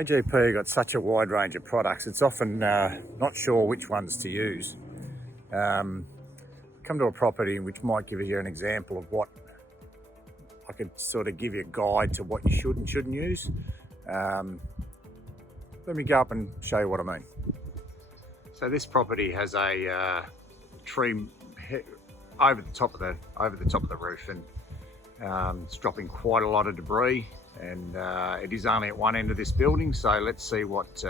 AGP got such a wide range of products, it's often not sure which ones to use. Come to a property which might give you an example of what I could sort of give you a guide to what you should and shouldn't use. Let me go up and show you what I mean. So this property has a tree over the top of the roof, and it's dropping quite a lot of debris, and it is only at one end of this building, so let's see what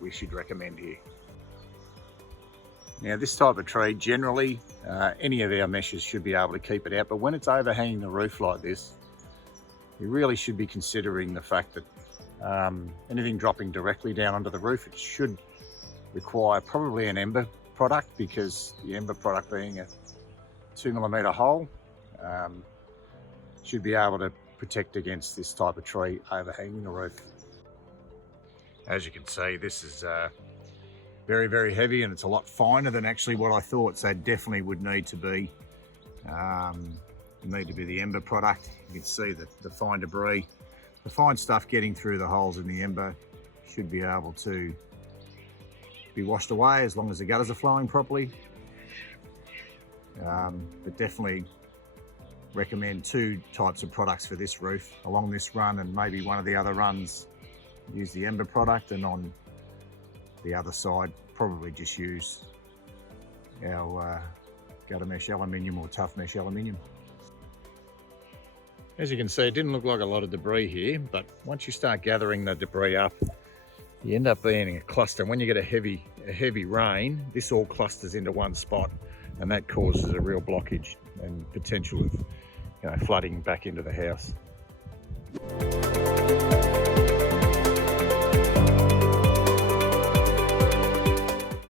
we should recommend here. Now this type of tree, generally any of our meshes should be able to keep it out, but when it's overhanging the roof like this, you really should be considering the fact that anything dropping directly down onto the roof, it should require probably an ember product, because the ember product being a 2mm hole should be able to protect against this type of tree overhanging the roof. As you can see, this is very, very heavy, and it's a lot finer than actually what I thought, so definitely would need to be the ember product. You can see that the fine debris, the fine stuff getting through the holes in the ember should be able to be washed away as long as the gutters are flowing properly. But definitely recommend two types of products for this roof. Along this run and maybe one of the other runs, use the ember product, and on the other side probably just use our gutter mesh aluminium or TuffMesh aluminium. As you can see, it didn't look like a lot of debris here, but once you start gathering the debris up, you end up being a cluster. When you get a heavy rain, this all clusters into one spot, and that causes a real blockage and potential of flooding back into the house.